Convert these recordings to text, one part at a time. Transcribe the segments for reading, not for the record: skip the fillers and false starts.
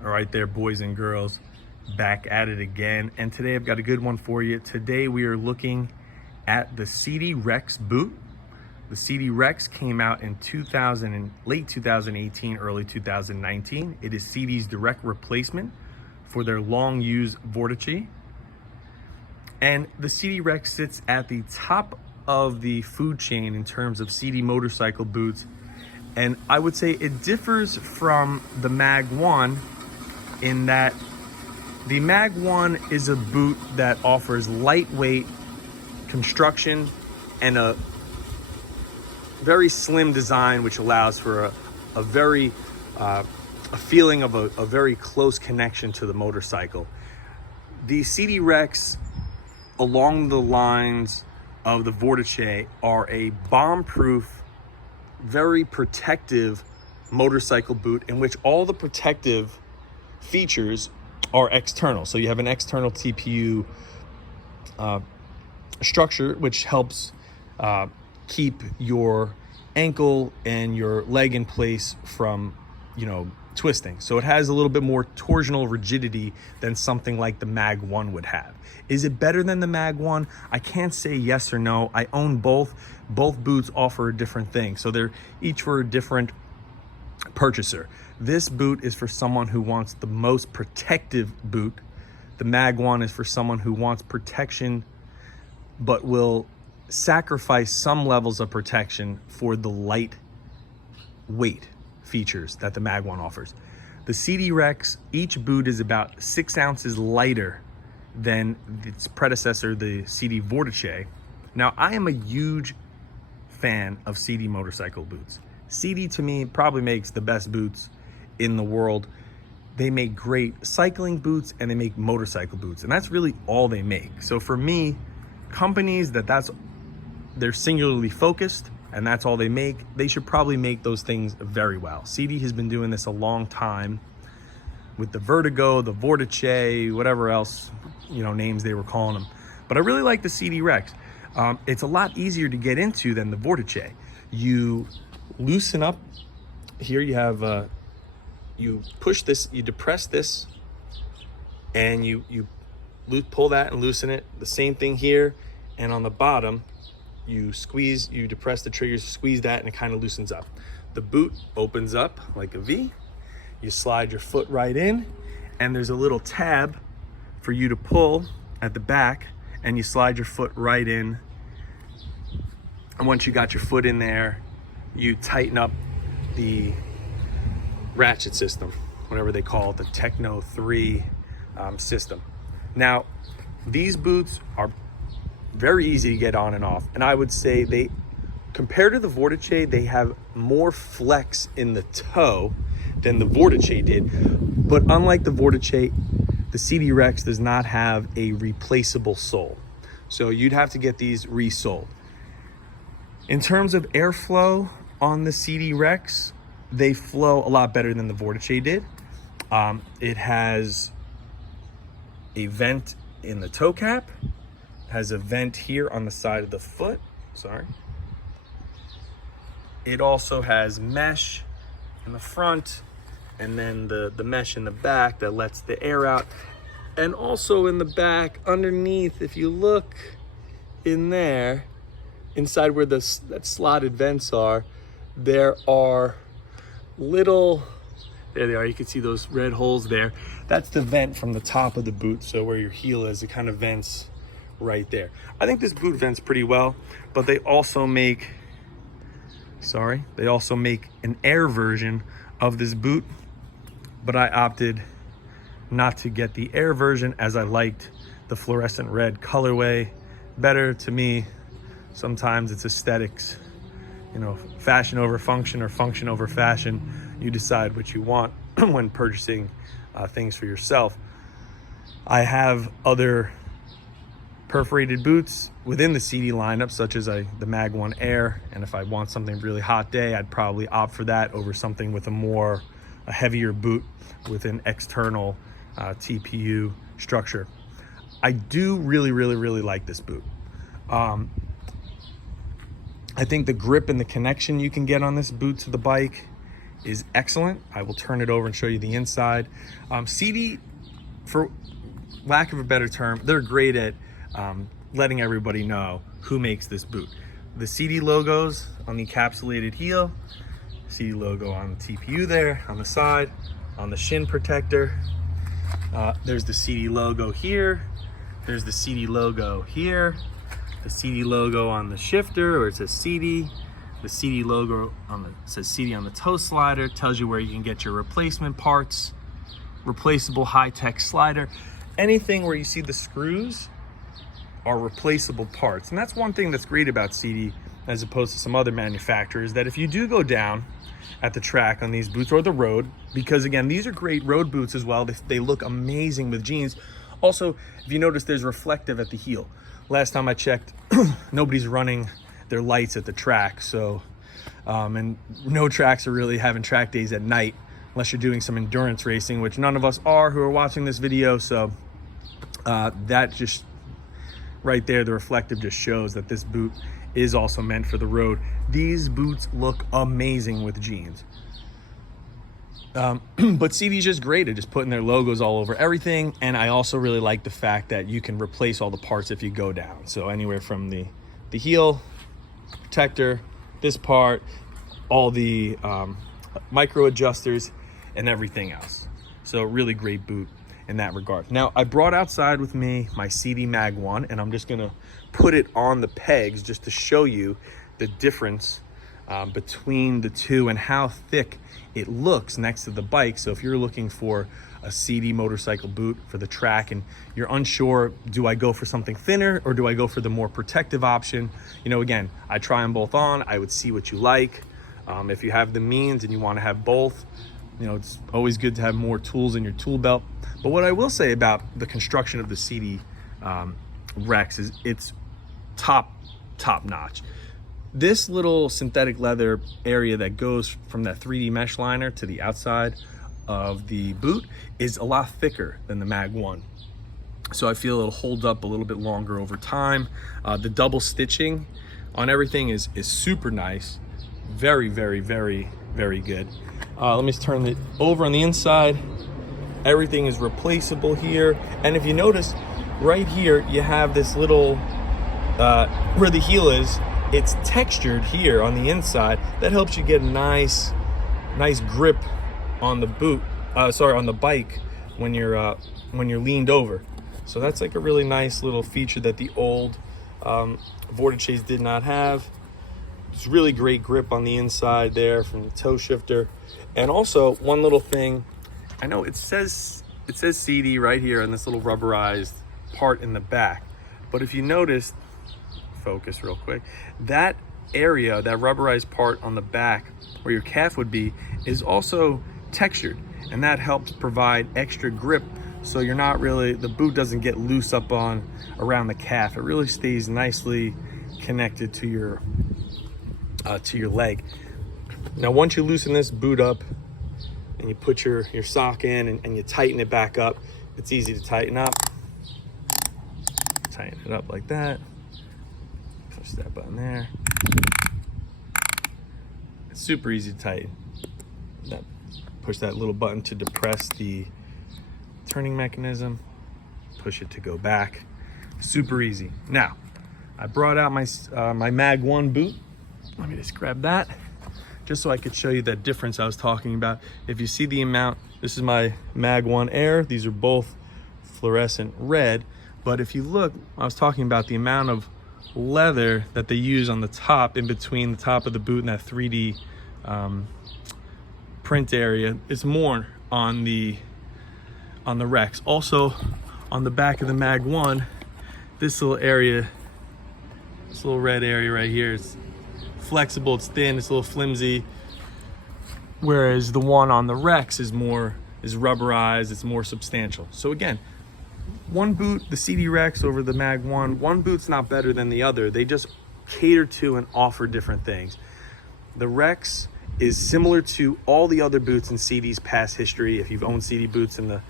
All right there, boys and girls, back at it again. And today I've got a good one for you. Today we are looking at the SIDI Rex boot. The SIDI Rex came out in late 2018, early 2019. It is SIDI's direct replacement for their long used Vortice. And the SIDI Rex sits at the top of the food chain in terms of SIDI motorcycle boots. And I would say it differs from the Mag 1 in that the Mag 1 is a boot that offers lightweight construction and a very slim design, which allows for a feeling of a very close connection to the motorcycle. The SIDI Rex, along the lines of the Vortice, are a bomb-proof, very protective motorcycle boot in which all the protective features are external. So you have an external TPU structure, which helps keep your ankle and your leg in place from, twisting. So it has a little bit more torsional rigidity than something like the Mag 1 would have. Is it better than the Mag 1? I can't say yes or no. I own both. Both boots offer a different thing. So they're each for a different purchaser. This boot is for someone who wants the most protective boot. The Mag 1 is for someone who wants protection but will sacrifice some levels of protection for the light weight features that the Mag 1 offers. The SIDI Rex, each boot is about 6 ounces lighter than its predecessor, the SIDI Vortice. Now, I am a huge fan of SIDI motorcycle boots. SIDI, to me, probably makes the best boots in the world. They make great cycling boots and they make motorcycle boots, and that's really all they make. So for me, companies they're singularly focused and that's all they make, they should probably make those things very well. SIDI has been doing this a long time with the Vertigo, the Vortice, whatever else, names they were calling them. But I really like the SIDI Rex. It's a lot easier to get into than the Vortice. You loosen up here, you have you push this, you depress this, and you pull that and loosen it. The same thing here, and on the bottom you squeeze, you depress the triggers, squeeze that, and it kind of loosens up. The boot opens up like a V. You slide your foot right in, and there's a little tab for you to pull at the back, and you slide your foot right in. And once you got your foot in there, you tighten up the ratchet system, whatever they call it, the Techno 3 system. Now, these boots are very easy to get on and off, and I would say they, compared to the Vortice, they have more flex in the toe than the Vortice did. But unlike the Vortice, the SIDI Rex does not have a replaceable sole, so you'd have to get these resoled. In terms of airflow on the SIDI Rex, they flow a lot better than the Vortice did. It has a vent in the toe cap, has a vent here on the side of the foot, It also has mesh in the front, and then the mesh in the back that lets the air out. And also in the back, underneath, if you look in there, inside where that slotted vents are, there are there they are, you can see those red holes there. That's the vent from the top of the boot, so where your heel is, it kind of vents right there. I think this boot vents pretty well, but they also make an air version of this boot, but I opted not to get the air version as I liked the fluorescent red colorway better. To me, sometimes it's aesthetics, fashion over function or function over fashion. You decide what you want when purchasing things for yourself. I have other perforated boots within the SIDI lineup, such as the Mag 1 Air, and if I want something really hot day, I'd probably opt for that over something with a heavier boot with an external TPU structure. I do really like this boot. I think the grip and the connection you can get on this boot to the bike is excellent. I will turn it over and show you the inside. SIDI, for lack of a better term, they're great at letting everybody know who makes this boot. The SIDI logos on the encapsulated heel, SIDI logo on the TPU there, on the side, on the shin protector. There's the SIDI logo here. There's the SIDI logo here. The SIDI logo on the shifter, where it says SIDI. The SIDI logo says SIDI on the toe slider, tells you where you can get your replacement parts, replaceable high-tech slider. Anything where you see the screws are replaceable parts. And that's one thing that's great about SIDI as opposed to some other manufacturers, that if you do go down at the track on these boots or the road, because again, these are great road boots as well. They look amazing with jeans. Also, if you notice, there's reflective at the heel. Last time I checked, nobody's running their lights at the track. So, and no tracks are really having track days at night unless you're doing some endurance racing, which none of us are who are watching this video. So that just right there, the reflective just shows that this boot is also meant for the road. These boots look amazing with jeans. But SIDI's just great at just putting their logos all over everything. And I also really like the fact that you can replace all the parts if you go down. So anywhere from the heel, protector, this part, all the micro adjusters and everything else. So really great boot in that regard. Now I brought outside with me my SIDI Mag 1, and I'm just gonna put it on the pegs just to show you the difference between the two and how thick it looks next to the bike. So if you're looking for a SIDI motorcycle boot for the track and you're unsure, do I go for something thinner or do I go for the more protective option? You know, again, I try them both on. I would see what you like. If you have the means and you want to have both, you know, it's always good to have more tools in your tool belt. But what I will say about the construction of the SIDI Rex is it's top notch. This little synthetic leather area that goes from that 3D mesh liner to the outside of the boot is a lot thicker than the Mag 1. So I feel it'll hold up a little bit longer over time. The double stitching on everything is super nice. Very, very, very, very good. Let me just turn it over on the inside. Everything is replaceable here. And if you notice, right here, you have this little, where the heel is, it's textured here on the inside. That helps you get a nice grip on the boot, on the bike when you're leaned over. So that's like a really nice little feature that the old Vortice did not have. It's really great grip on the inside there from the toe shifter. And also one little thing, I know it says SIDI right here on this little rubberized part in the back, but if you notice, focus real quick, that area, that rubberized part on the back where your calf would be, is also textured, and that helps provide extra grip, so you're not really, the boot doesn't get loose up on around the calf. It really stays nicely connected to your leg. Now once you loosen this boot up and you put your sock in and you tighten it back up, it's easy to tighten up. Tighten it up like that. Push that button there. It's super easy to tighten. Push that little button to depress the turning mechanism. Push it to go back. Super easy. Now, I brought out my Mag 1 boot. Let me just grab that, just so I could show you that difference I was talking about. If you see the amount, this is my Mag 1 Air. These are both fluorescent red. But if you look, I was talking about the amount of leather that they use on the top, in between the top of the boot and that 3D print area. It's more on the Rex. Also on the back of the Mag 1, this little area, this little red area right here, it's flexible, it's thin, it's a little flimsy, whereas the one on the Rex is rubberized, it's more substantial. So again, one boot, the SIDI Rex over the Mag 1, one boot's not better than the other. They just cater to and offer different things. The Rex is similar to all the other boots in SIDI's past history. If you've owned SIDI boots in the,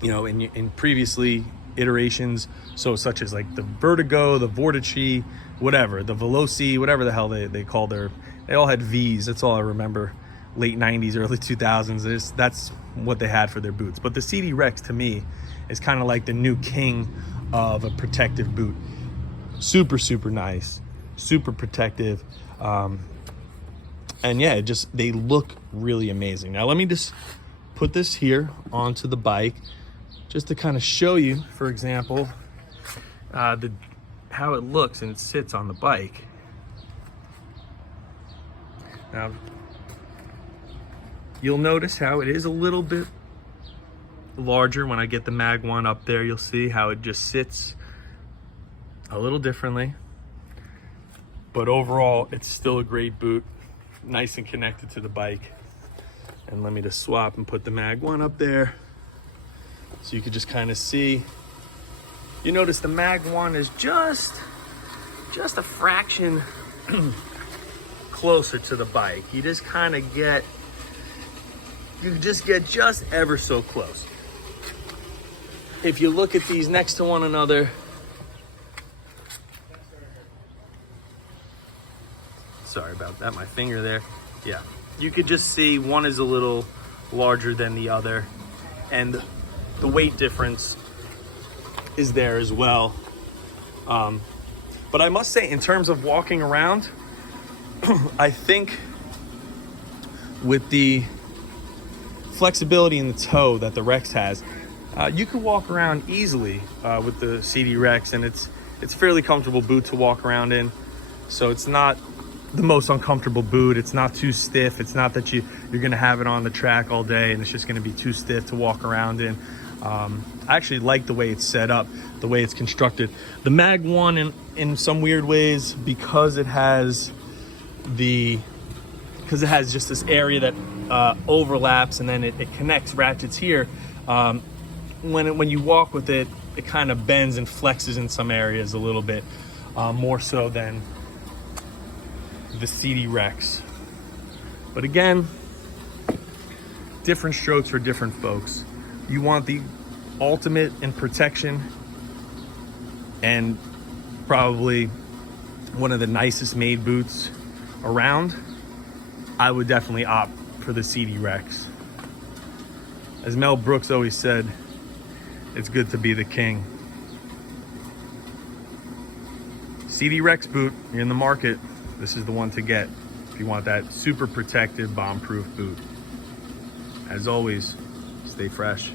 you know, in previously iterations, so such as like the Vertigo, the Vortice, whatever, the Veloci, whatever the hell they call they all had V's. That's all I remember late 90s, early 2000s. That's what they had for their boots. But the SIDI Rex, to me, is kind of like the new king of a protective boot. Super, super nice, super protective. And yeah, they look really amazing. Now let me just put this here onto the bike just to kind of show you, for example, how it looks and it sits on the bike. Now, you'll notice how it is a little bit larger. When I get the Mag 1 up there, you'll see how it just sits a little differently. But overall, it's still a great boot, nice and connected to the bike. And let me just swap and put the Mag 1 up there so you can just kind of see. You notice the Mag 1 is just a fraction closer to the bike. You just kind of get, just ever so close. If you look at these next to one another, sorry about that, my finger there. Yeah, you could just see one is a little larger than the other, and the weight difference is there as well. But I must say, in terms of walking around, I think with the flexibility in the toe that the Rex has, you can walk around easily with the SIDI Rex, and it's a fairly comfortable boot to walk around in. So it's not the most uncomfortable boot. It's not too stiff. It's not that you're gonna have it on the track all day and it's just gonna be too stiff to walk around in. I actually like the way it's set up, the way it's constructed. The Mag 1 in some weird ways, because it has just this area that overlaps, and then it connects ratchets here. When you walk with it, it kind of bends and flexes in some areas a little bit, more so than the SIDI Rex. But again, different strokes for different folks. You want the ultimate in protection and probably one of the nicest made boots around, I would definitely opt for the SIDI Rex. As Mel Brooks always said, it's good to be the king. SIDI Rex boot, you're in the market, this is the one to get if you want that super protective, bomb-proof boot. As always, stay fresh.